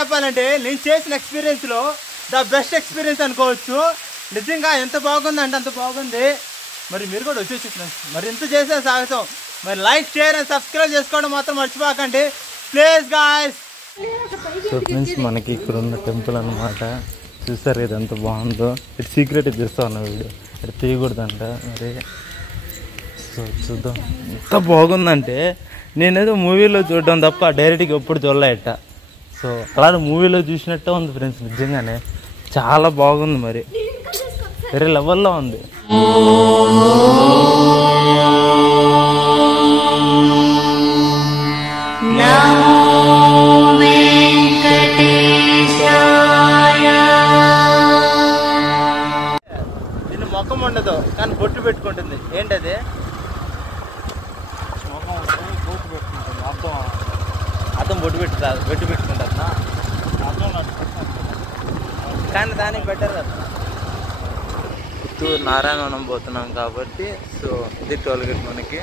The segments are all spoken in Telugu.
చెప్పాలంటే నేను చేసిన ఎక్స్పీరియన్స్లో ద బెస్ట్ ఎక్స్పీరియన్స్ అనుకోవచ్చు. నిజంగా ఎంత బాగుంది అంటే అంత బాగుంది. మరి మీరు కూడా వచ్చేసి మరి ఎంత చేసే సాగసం. మరి లైక్ షేర్ అండ్ సబ్స్క్రైబ్ చేసుకోవడం మాత్రం మర్చిపోకండి ప్లీజ్ గాయ్స్. సో ఫ్రెండ్స్ మనకి ఇక్కడ ఉన్న టెంపుల్ అనమాట. చూస్తారు ఇది ఎంత బాగుందో. ఇటు సీక్రెట్ తీస్తా ఉన్న వీడియో ఇటు తీయకూడదంట. మరి సో చూద్దాం ఎంత బాగుందంటే నేనేదో మూవీలో చూడడం తప్ప డైరెక్ట్గా ఎప్పుడు చూడలేట. సో అలానే మూవీలో చూసినట్టే ఉంది ఫ్రెండ్స్. నిజంగానే చాలా బాగుంది. మరి వేరే లెవెల్లో ఉంది. దీని ముఖం ఉండదు కానీ బొట్టు పెట్టుకుంటుంది. ఏంటది? బొట్టు పెట్టుకుంటుంది. అర్థం బొట్టు పెట్టుకుంటారు. బొట్టు పెట్టుకుంటారు కానీ దానికి బెటర్ కదా. పుత్తూరు నారాయణవనం పోతున్నాం కాబట్టి సో ఇది టోల్గేట్. మనకి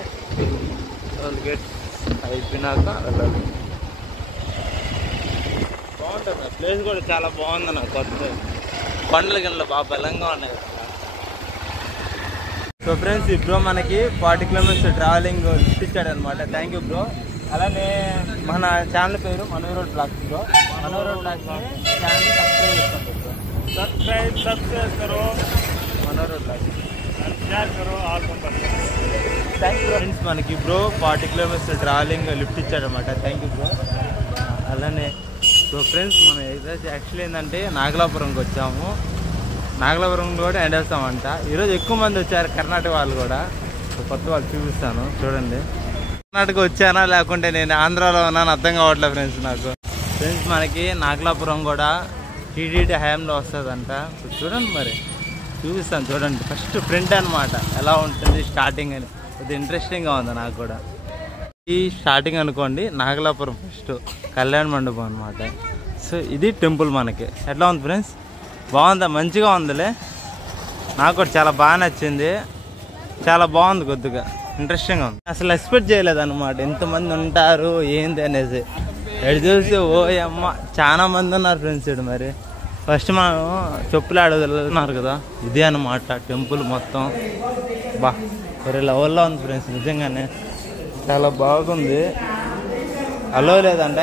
టోల్గేట్ అయిపోయినాక వెళ్ళాలి. బాగుంటుంది ప్లేస్ కూడా చాలా బాగుంది. నాకు కొత్త కొండల గిన్నెలు బాగా బలంగా ఉన్నాయి కదా. సో ఫ్రెండ్స్ ఇప్పుడు మనకి 40 కిలోమీటర్స్ ట్రావెలింగ్ ఇచ్చాడు అనమాట. Thank you bro. అలానే మన ఛానల్ పేరు Manoroad vlogs bro. Manoroad vlogs channel subscribe చేసుకోండి బ్రో. సబ్స్క్రైబ్ करो Manoroad vlogs. Thank you friends. మనకి బ్రో 40 కిలోమీటర్స్ ట్రావెలింగ్ లిఫ్ట్ ఇచ్చాడనమాట. Thank you bro. అలానే సో ఫ్రెండ్స్ మనం యాక్చువల్లీ ఏంటంటే నాగలాపురంకి వచ్చాము. నాగలాపురం కూడా ఎండ్ వేస్తామంట. ఈరోజు ఎక్కువ మంది వచ్చారు కర్ణాటక వాళ్ళు కూడా. కొత్త వాళ్ళు చూపిస్తాను చూడండి. కర్ణాటక వచ్చానా లేకుంటే నేను ఆంధ్రాలో ఉన్నాను అర్థం కావట్లేదు ఫ్రెండ్స్ నాకు. ఫ్రెండ్స్ మనకి నాగలాపురం కూడా టీటీడీ హయాంలో వస్తుందంట. చూడండి మరి చూపిస్తాను చూడండి. ఫస్ట్ ఫ్రంట్ అనమాట ఎలా ఉంటుంది స్టార్టింగ్ అని. ఇది ఇంట్రెస్టింగ్గా ఉంది నాకు కూడా. ఈ స్టార్టింగ్ అనుకోండి నాగలాపురం ఫస్ట్ కళ్యాణ మండపం అనమాట. సో ఇది టెంపుల్ మనకి. ఎట్లా ఉంది ఫ్రెండ్స్? బాగుందా? మంచిగా ఉందిలే. నాకు కూడా చాలా బాగా నచ్చింది. చాలా బాగుంది. కొద్దిగా ఇంట్రెస్టింగ్గా ఉంది. అసలు ఎక్స్పెక్ట్ చేయలేదు అనమాట ఎంతమంది ఉంటారు ఏంది అనేసి. ఎడు చూసి ఓ అమ్మ చాలా మంది ఉన్నారు ఫ్రెండ్స్. ఇడు మరి ఫస్ట్ మనం చెప్పులు ఆడదున్నారు కదా. ఇదే అనమాట టెంపుల్ మొత్తం. బా వేరే లెవెల్లో ఉంది ఫ్రెండ్స్. నిజంగానే చాలా బాగుంది. అలో లేదంట.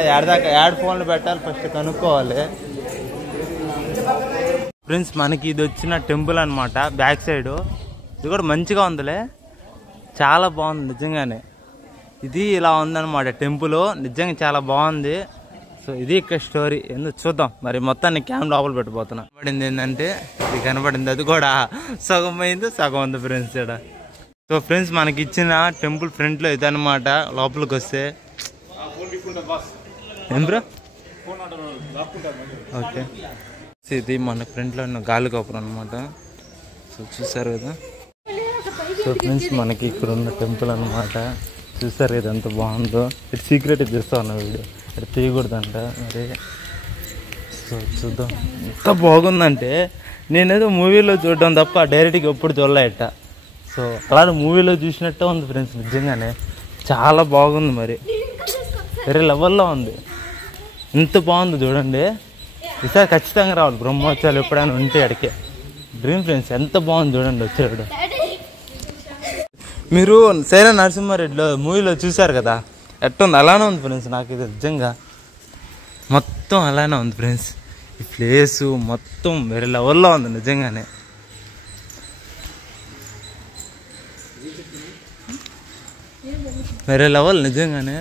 యాడ్ ఫోన్లు పెట్టాలి ఫస్ట్ కనుక్కోవాలి ఫ్రెండ్స్. మనకి ఇది వచ్చిన టెంపుల్ అనమాట. బ్యాక్ సైడ్ ఇది కూడా మంచిగా ఉందిలే. చాలా బాగుంది నిజంగానే. ఇది ఇలా ఉందన్నమాట టెంపుల్. నిజంగా చాలా బాగుంది. సో ఇది ఇక్కడ స్టోరీ ఎందుకు చూద్దాం. మరి మొత్తాన్ని క్యామ్ లోపల పెట్టిపోతున్నా. పడింది ఏంటంటే ఇది కనపడింది. అది కూడా సగం అయింది సగం ఉంది ఫ్రెండ్స్ ఇక్కడ. సో ఫ్రెండ్స్ మనకి ఇచ్చిన టెంపుల్ ఫ్రంట్లో ఇదనమాట. లోపలికి వస్తే ఏం బ్రో ఓకే. ఇది మన ఫ్రంట్లో ఉన్న గాలి గోపురం అనమాట. సో చూసారు కదా. సో ఫ్రెండ్స్ మనకి ఇక్కడ ఉన్న టెంపుల్ అనమాట. చూసారు ఇది ఎంత బాగుందో. ఇటు సీక్రెట్ తీస్తా ఉన్న వీడియో ఇటు తీయకూడదంట. మరి సో చూద్దాం ఎంత బాగుందంటే నేనేదో మూవీలో చూడడం తప్ప డైరెక్ట్గా ఎప్పుడు చూడలేట. సో అలానే మూవీలో చూసినట్టే ఉంది ఫ్రెండ్స్. నిజంగానే చాలా బాగుంది. మరి వేరే లెవెల్లో ఉంది. ఎంత బాగుంది చూడండి. ఈసారి ఖచ్చితంగా రావాలి బ్రహ్మోత్సవాలు ఎప్పుడైనా ఉంటే అడిగే డ్రీమ్ ఫ్రెండ్స్. ఎంత బాగుంది చూడండి వచ్చాడు. మీరు సైరా నరసింహారెడ్డిలో మూవీలో చూసారు కదా ఎట్టుంది అలానే ఉంది ఫ్రెండ్స్. నాకు ఇది నిజంగా మొత్తం అలానే ఉంది ఫ్రెండ్స్. ఈ ప్లేసు మొత్తం వేరే లెవెల్లో ఉంది నిజంగానే. వేరే లెవెల్ నిజంగానే.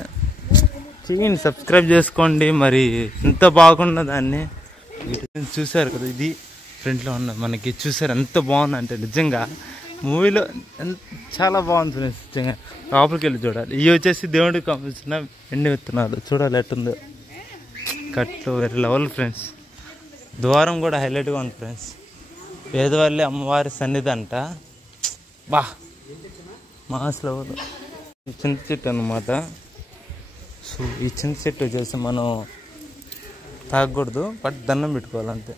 చేయండి సబ్స్క్రైబ్ చేసుకోండి. మరి ఎంత బాగుందో దాన్ని చూసారు కదా. ఇది ఫ్రంట్లో ఉన్న మనకి చూసారు ఎంత బాగుంది అంటే నిజంగా మూవీలో చాలా బాగుంది ఫ్రెండ్స్. నిజంగా లోపలికి వెళ్ళి చూడాలి. ఇవి వచ్చేసి దేవుడికి పంపించిన ఎండి విత్తనాలు చూడాలి ఎట్టుందో. కట్లు వేరే లెవెల్ ఫ్రెండ్స్. ద్వారం కూడా హైలైట్గా ఉంది ఫ్రెండ్స్. పేదవాళ్ళే అమ్మవారి సన్నిధి అంట. బా మాస్ లెవెల్. చింత చెట్టు అనమాట. సో ఈ చింత చెట్టు వచ్చేసి మనం తాగకూడదు బట్ దండం పెట్టుకోవాలంతే.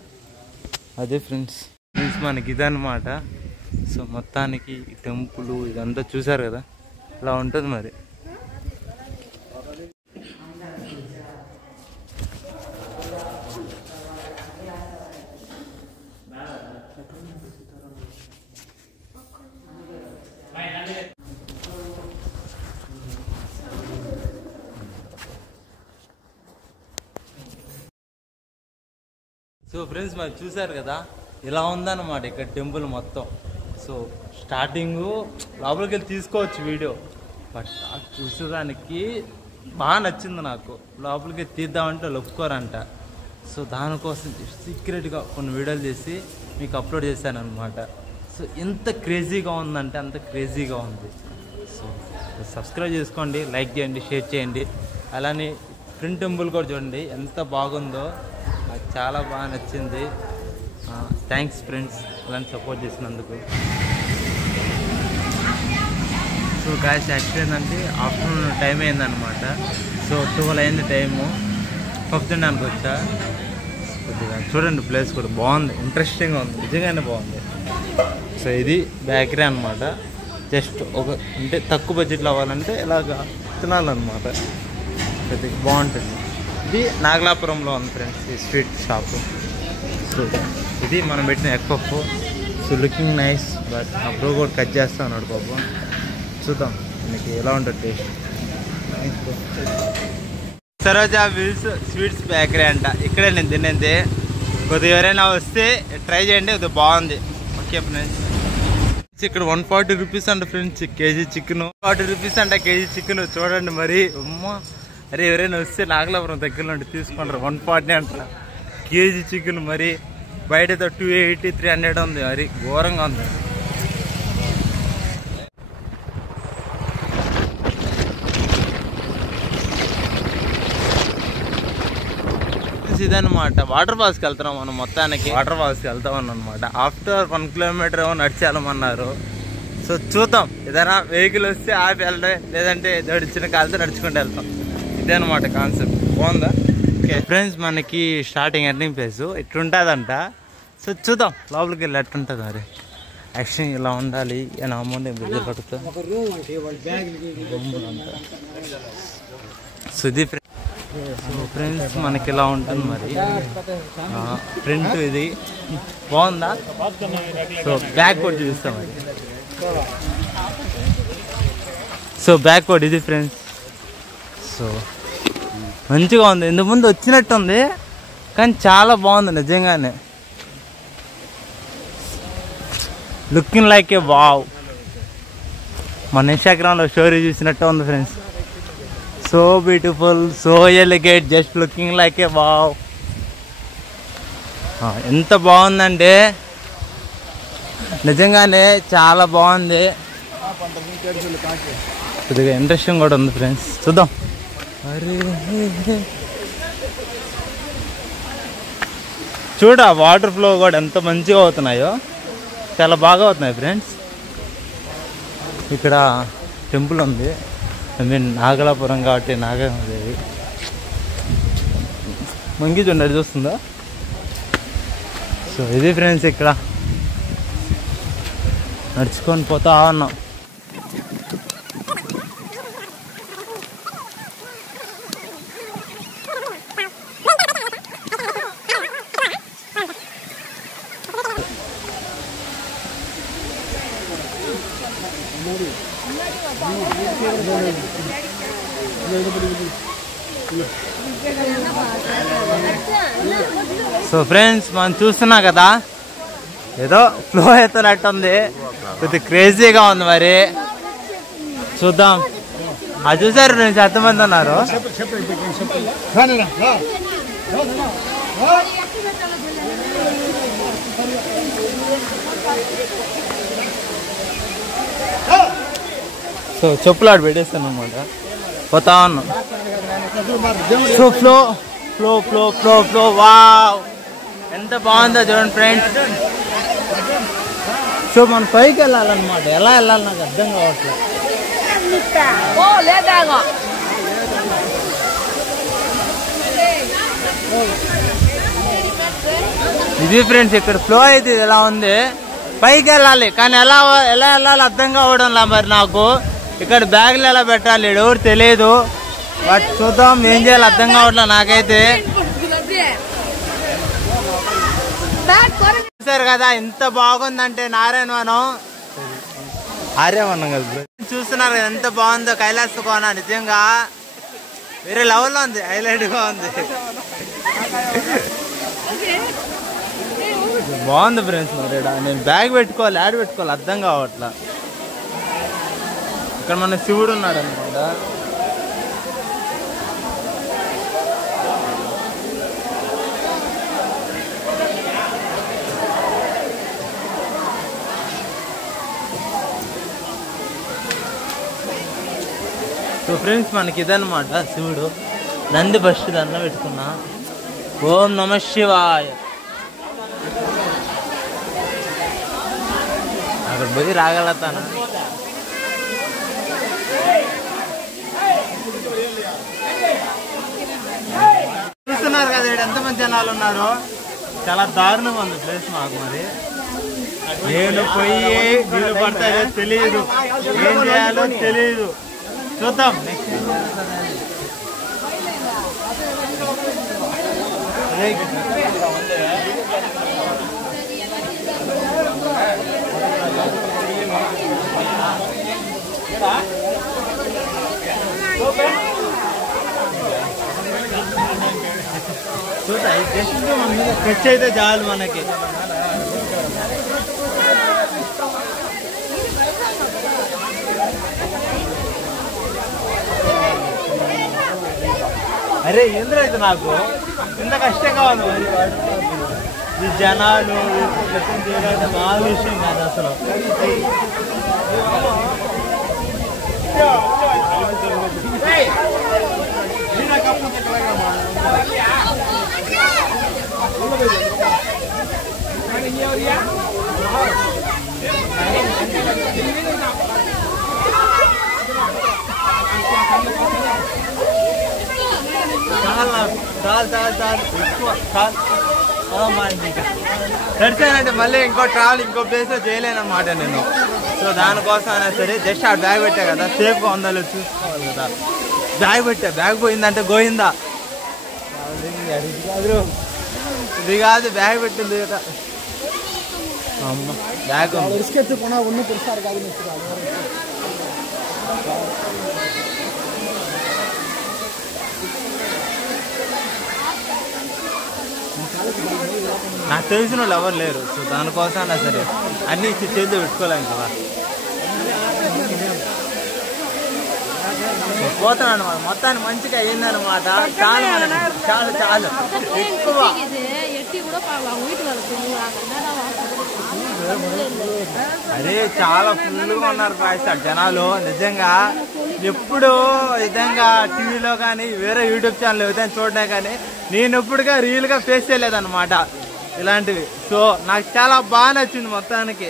అదే ఫ్రెండ్స్ మనకి ఇదన్నమాట. సో మొత్తానికి ఈ టెంపుల్ ఇదంతా చూసారు కదా ఇలా ఉంటుంది. మరి సో ఫ్రెండ్స్ మరి చూసారు కదా ఇలా ఉందన్నమాట ఇక్కడ టెంపుల్ మొత్తం. సో స్టార్టింగు లోపలికి వెళ్ళి తీసుకోవచ్చు వీడియో, బట్ చూసేదానికి బాగా నచ్చింది నాకు. లోపలికి తీద్దామంటే ఒప్పుకోరంట. సో దానికోసం సీక్రెట్గా కొన్ని వీడియోలు చేసి మీకు అప్లోడ్ చేశాను అనమాట. సో ఎంత క్రేజీగా ఉందంటే అంత క్రేజీగా ఉంది. సో సబ్స్క్రైబ్ చేసుకోండి, లైక్ చేయండి, షేర్ చేయండి. అలానే ఫ్రెండ్ టెంపుల్ కూడా చూడండి ఎంత బాగుందో, నాకు చాలా బాగా నచ్చింది. థ్యాంక్స్ ఫ్రెండ్స్ అలాంటి సపోర్ట్ చేసినందుకు. సో గాయస్ యాక్చువల్ ఏంటంటే ఆఫ్టర్నూన్ టైం అయిందనమాట. సో 12 అయింది టైము. పప్పు తినడానికి వచ్చా. కొద్దిగా చూడండి ప్లేస్ కూడా బాగుంది, ఇంట్రెస్టింగ్గా ఉంది, నిజంగానే బాగుంది. సో ఇది బేకరీ అనమాట. జస్ట్ ఒక అంటే తక్కువ బడ్జెట్లో అవ్వాలంటే ఇలాగ తినాలన్నమాట, కొద్దిగా బాగుంటుంది. ఇది నాగలాపురంలో ఉంది ఫ్రెండ్స్ ఈ స్ట్రీట్ షాపు. సో ఇది మనం పెట్టిన ఎగ్ పప్పు. సో లుకింగ్ నైస్, బట్ ఆ బ్రో కూడా కట్ చేస్తా ఉన్నాడు పప్పు. చూద్దాం మనకి ఎలా ఉంటుంది taste. Saroja Wills sweets bakery అంట, ఇక్కడే నేను తినేది. కొద్దిగా ఎవరైనా వస్తే ట్రై చేయండి, కొద్దిగా బాగుంది. ఓకే ఫ్రెండ్స్, ఇక్కడ 140 రూపీస్ అంట ఫ్రెండ్స్ కేజీ చికెన్. 40 రూపీస్ అంట కేజీ చికెన్. చూడండి మరి అమ్మ, అరే ఎవరైనా వస్తే నాగలాపురం దగ్గర నుండి తీసుకుంటారు. 140 అంట కేజీ చికెన్. మరి బయటతో 280, 300 ఉంది. మరి ఘోరంగా ఉంది. ఇదనమాట వాటర్ ఫాల్స్కి వెళ్తున్నాం మనం. మొత్తానికి వాటర్ ఫాల్స్కి వెళ్తామని అనమాట. ఆఫ్టర్ 1 కిలోమీటర్ ఏమో నడిచేయాలమన్నారు. సో చూద్దాం, ఏదైనా వెహికల్ వస్తే ఆపి వెళ్ళడం, లేదంటే నడిచిన కాలితో నడుచుకుంటూ వెళ్తాం. ఇదే అనమాట కాన్సెప్ట్. బాగుందా? ఓకే ఫ్రెండ్స్, మనకి స్టార్టింగ్ ఎండింగ్ ప్లేస్ ఇట్లుంటుందంట. సో చూద్దాం లోపలికి వెళ్ళి ఎట్లుంటుంది. మరి యాక్షన్ ఇలా ఉండాలి అని అమౌంట్ ఏం బిల్లు కడుతా. సో ఇది సో ఫ్రెండ్స్ మనకి ఇలా ఉంటుంది. మరి ప్రింట్ ఇది బాగుందా? సో బ్యాక్ కోడ్ చూపిస్తాం. మరి సో బ్యాక్ కోడ్ ఇది ఫ్రెండ్స్. సో మంచిగా ఉంది, ఇంతకు ముందు వచ్చినట్టు ఉంది కానీ చాలా బాగుంది నిజంగానే. లుకింగ్ లైక్ ఏ వావ్. మన ఇన్స్టాగ్రామ్లో స్టోరీ చూసినట్టు ఉంది friends. So beautiful, so ఎలిగేట్, just looking like ఏ వావ్. ఎంత బాగుందంటే నిజంగానే చాలా బాగుంది. కొద్దిగా ఇంట్రెస్టింగ్ కూడా ఉంది ఫ్రెండ్స్, చూద్దాం. అరే చూడ వాటర్ ఫ్లో కూడా ఎంత మంచిగా అవుతున్నాయో, చాలా బాగా అవుతున్నాయి ఫ్రెండ్స్. ఇక్కడ టెంపుల్ ఉంది, ఐ మీన్ నాగలాపురం కాబట్టి నాగదేవి మంగి చూడండి, అది చూస్తుందా? సో ఇది ఫ్రెండ్స్, ఇక్కడ నడుచుకొని పోతా ఉన్నాం. సో ఫ్రెండ్స్ మనం చూస్తున్నా కదా, ఏదో ఫ్లో అవుతున్నట్టుంది, కొద్దిగా క్రేజీగా ఉంది. మరి చూద్దాం. అది చూసారు ఫ్రెండ్స్, ఎంతమంది ఉన్నారు. సో చెప్పులు ఆడ పెట్టేస్తాను అనమాట, పోతా ఉన్నాం. So flow flow flow flow flow wow, ఎంత బాగుందో చూడండి ఫ్రెండ్స్. సో మనం పైకి వెళ్ళాలన్నమాట, ఎలా వెళ్ళాలి నాకు అర్థం కావట్లేదు. ఇది ఫ్రెండ్స్, ఇక్కడ ఫ్లో అయితే ఎలా ఉంది, పైకి వెళ్ళాలి కానీ ఎలా ఎలా వెళ్ళాలి అర్థం కావడంలా. మరి నాకు ఇక్కడ బ్యాగులు ఎలా పెట్టాలి ఎవరు తెలియదు, బట్ చూద్దాం ఏం చేయాలి అర్థం కావట్లేదు నాకైతే. చూసారు కదా ఎంత బాగుందంటే నారాయణవనం, ఆర్యవనం కదా చూస్తున్నారు కదా ఎంత బాగుందో. కైలాస కోన నిజంగా వేరే లెవెల్లో ఉంది, హైలైట్ గా ఉంది. బాగుంది ఫ్రెండ్స్. మరి నేను బ్యాగ్ పెట్టుకోవాలి, యాడ్ పెట్టుకోవాలి, అర్థం కావట్లా. ఇక్కడ మన శివుడు ఉన్నాడు అనమాట. సో ఫ్రెండ్స్ మనకి ఇదనమాట శివుడు. నంది ఫస్ట్ దండం పెట్టుకున్నా. ఓం నమ శివాయ. అక్కడ పోయి రాగలుగుతానా? చూస్తున్నారు కదా ఇక్కడ ఎంతమంది జనాలు ఉన్నారు. చాలా దారుణంగా ఉంది ప్లేస్ మాకు. మరి నేను పోయి నీళ్ళు పడతాయో తెలియదు, ఏం చేయాలో తెలియదు. చూద్దాం నెక్స్ట్. చూద్దాం జస్ట్ మన మీద స్కెచ్ అయితే చాలు మనకి. అరే ఎందులో అయితే నాకు ఇంత కష్టంగా ఉంది. మరి ఈ జనాలు చేయడం మామూలు విషయం కాదు అసలు. దర్శనంటే మళ్ళీ ఇంకో ట్రావెల్ ఇంకో ప్లేస్లో చేయలేనమాట నేను. సో దానికోసం అయినా సరే జస్ట్ ఆ బ్యాగ్ పెట్టా కదా, సేఫ్గా ఉందా లేదు చూసుకోవాలి కదా. బ్యాగ్ పెట్టా, బ్యాగ్ పోయిందంటే గోయిందా. ఇది కాదు బ్యాగ్ పెట్టింది కదా. అమ్మ బ్యాగ్ నాకు తెలిసిన వాళ్ళు ఎవరు లేరు. సో దానికోసం అయినా సరే అన్నీ చేతిలో పెట్టుకోలేము కదా. పోతాను అనమాట. మొత్తాన్ని మంచిగా అయ్యిందనమాట. చాలు చాలు చాలు ఎక్కువ. అదే చాలా ఫుల్గా ఉన్నారు పాయిస్తా జనాలు. నిజంగా ఎప్పుడు విధంగా టీవీలో కానీ వేరే యూట్యూబ్ ఛానల్ ఏదైనా చూడడం కానీ నేను ఎప్పుడుగా రియల్గా ఫేస్ చేయలేదన్నమాట ఇలాంటివి. సో నాకు చాలా బాగా నచ్చింది మొత్తానికి.